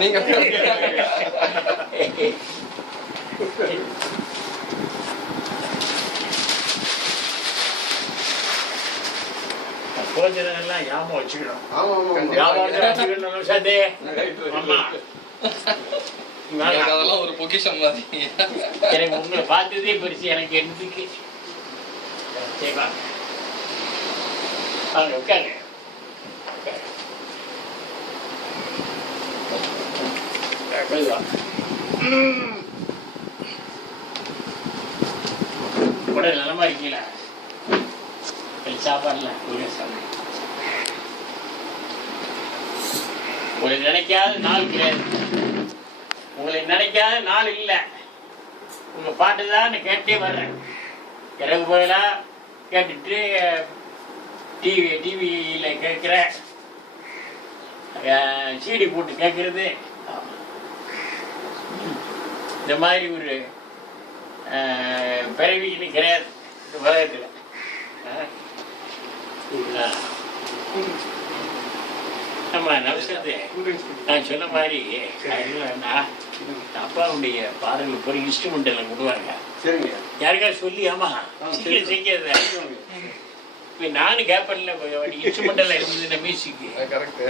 நீங்க ஞாபகம் வச்சுக்கணும். ஞாபகம் வச்சுக்கணும் ஆமா. அதெல்லாம் ஒரு பொக்கிஷம் மாதிரி. எனக்கு உங்களை பார்த்ததே பெருசு எனக்கு என்னதுக்கு சரி வாங்க வாங்க உட்காருங்க உட்காருங்க. போய் உடல் நலமா இருக்கீங்களா சாப்பாடுல ஒரு சமையல் உங்களை நினைக்காத நாள் கிடையாது உங்களை நினைக்காத நாள் இல்லை உங்க பாட்டு தான் கேட்டே வர்றேன் இரவு போயலா கேட்டுட்டு டிவி டிவியில் கேட்குறேன் சீடி போட்டு கேட்குறது இந்த மாதிரி ஒரு அஹ், பிறவி இன்னும் கிடையாது இந்த உலகத்தில். நம்ம நவசத்து நான் சொன்ன மாதிரி அப்பாவுடைய பாடலுக்கு ஒரு இன்ஸ்ட்ருமெண்ட் எல்லாம் கொடுவாங்க சரிங்க. யாருக்காவது சொல்லி ஆமா சீக்கிரம் செய்யாத இப்போ நானும் கேப்பன்ல இன்ஸ்ட்ருமெண்ட் எல்லாம் இருந்தது மியூசிக்கு கரெக்ட்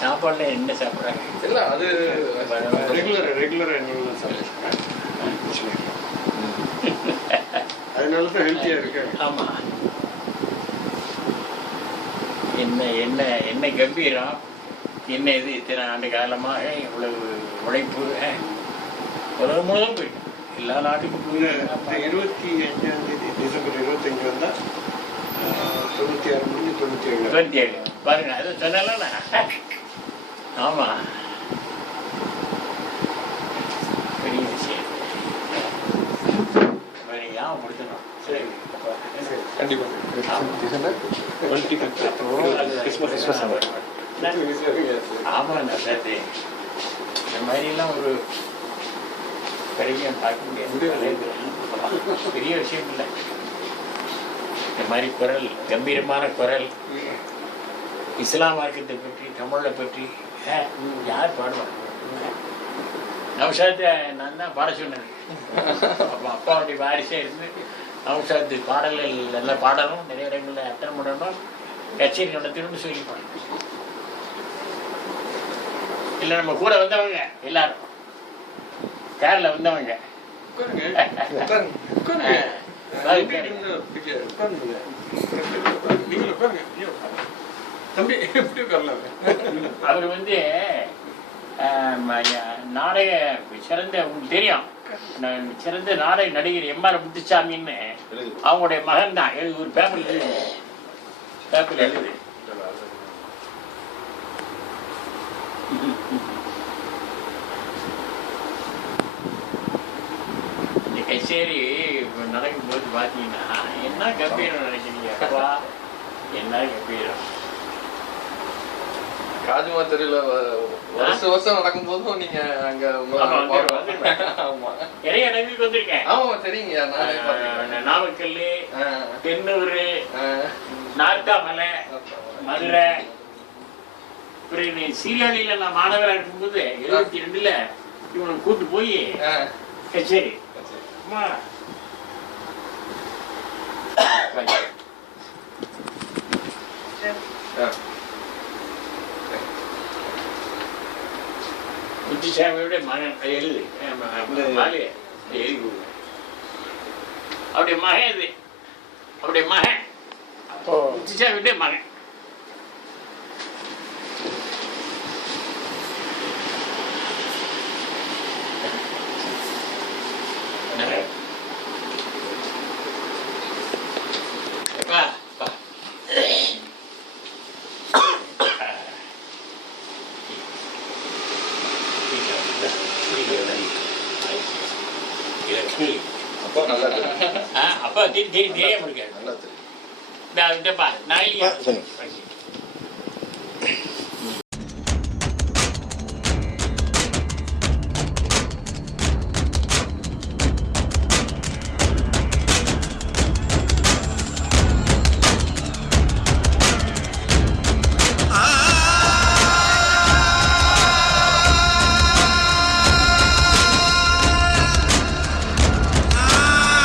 சாப்பாடுல என்ன சாப்பிட்றாங்க இல்ல அது ரெகுலர் ரெகுலர் சாப்பிடுறேன் அதனால தான் ஹெல்த்தியா இருக்காங்க ஆமா. என்ன என்ன என்ன கம்பீரம்? என்ன இது இத்தனை ஆண்டு காலமாக இவ்வளவு உழைப்பு உலகம் முழுவதும் போயிட்டு. எல்லா நாட்டுக்கும் இருபத்தி அஞ்சாம் தேதி டிசம்பர் இருபத்தஞ்சு வந்தா தொண்ணூத்தி ஆறு முடிஞ்சு தொண்ணூத்தி ஏழு. இருபத்தி ஏழு பாருங்க அது சொன்னல? ஆமா. பெரிய விஷயம். கண்டிப்பா. ஆமாண்ணா சார். இந்த மாதிரிலாம் ஒரு பெரிய பார்க்க முடியாது. பெரிய விஷயம் இல்லை. இந்த மாதிரி குரல் கம்பீரமான குரல் இஸ்லாம் மார்க்கத்தை பற்றி தமிழை பற்றி யார் பாடுவாங்க நவசாத்தை நான் தான் பாட சொன்னேன். அப்போ அப்பாவுடைய வாரிசே இருந்து நவசாத்து பாடல்கள் நல்லா பாடணும். நிறைய இடங்களில் அட்டன் பண்ணணும். கச்சேரி நடத்தணும்னு சொல்லி பாடணும் இல்லை நம்ம கூட வந்தவங்க எல்லாரும். காரில் வந்தவங்க. தம்பி எப்படி உட்காரலாம்? அவர் வந்து நாடக சிறந்த உங்களுக்கு தெரியும். சிறந்த நாடக நடிகர் எம்ஆர் முத்துசாமின்னு அவங்களுடைய மகன் தான். ஒரு பேப்பர் எழுது. பேப்பர் எழுது. இப்ப நடக்கும்போது பார்த்தீங்கன்னா என்ன கம்பீரம் நினைக்கிறீங்க? அப்பா என்ன கம்பீரம்? காஜுமா தெருல வருஷம் வருஷம் நடக்கும் போதும் நீங்க அங்க நிறைய இடங்களுக்கு வந்திருக்கேன். ஆமா தெரியுங்க நாமக்கல் தென்னூர் ஆ. நார்காமலை மதுரை. பிறகு சீர்காழியில நான் மாணவராக இருக்கும்போது எழுபத்தி ரெண்டுல இவனை கூட்டு போய் ஆ. கச்சேரி அம்மா. ஆ. முத்துசாமியோட மகன் எழுது ஆமா, ஆமா, மாலு, எழுதி கொடுங்க. அவருடைய மகன் இது அவருடைய மகன் முத்துசாமியோட மகன் அப்பா நல்லா ஆ, அப்பா திரி திரி தெரியாம இருக்காரு நல்லா தெரியும் நான் சொல்லுங்க.